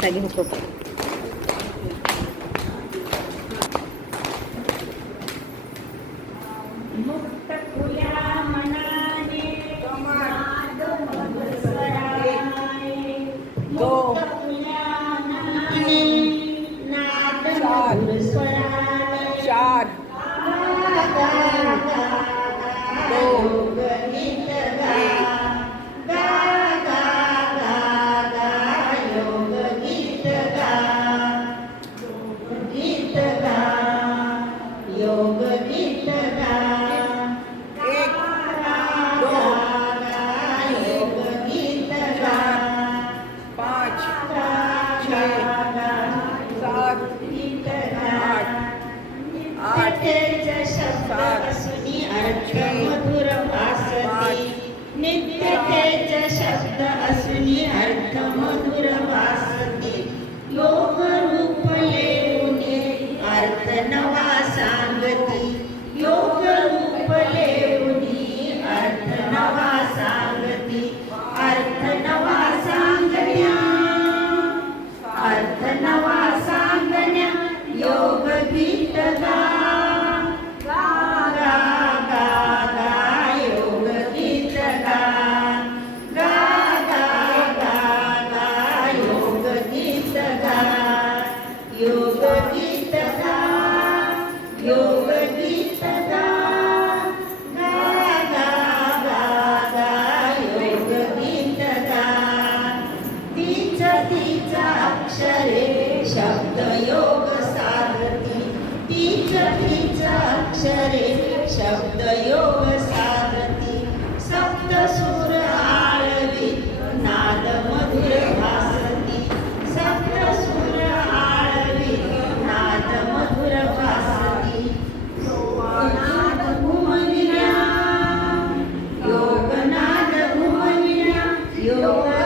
जागी नको. मुक्त खुल्या मनाने नाद मधुर स्वराने, मुक्त खुल्या मनाने नाद मधुर स्वराने, गा गा गा योग गीत गा, गा गा गा योग गीत गा, गीत गा योग गीत गा, योग गीत गा, 5 गीत गा. नित्यतेचे शब्द असुनी अर्थ मधुर भासती, नित्यतेचे शब्द असुनी अर्थ मधुर भासती, योग रूप लेऊनी अर्थ नवा सांगती, योग रूप लेऊनी अर्थ नवा सांगती, अर्थ नवा सांगण्या, अर्थ नवा सांगण्या योग गीत गा, गा गा गा गा योग गीत गा, गा गा गा गा योग गीत गा, योग गीत गा, योग गीत गा, गा गा गा गा योग गीत गा. तीच तीच अक्षरे शब्द योग साधती, तीच तीच अक्षरे शब्द योग साधती, सप्त सूर आळवी नाद मधुर भासती, सप्त सूर आळवी नाद मधुर भासती, नाद घुमविल्या योग नाद घुमविल्या, योग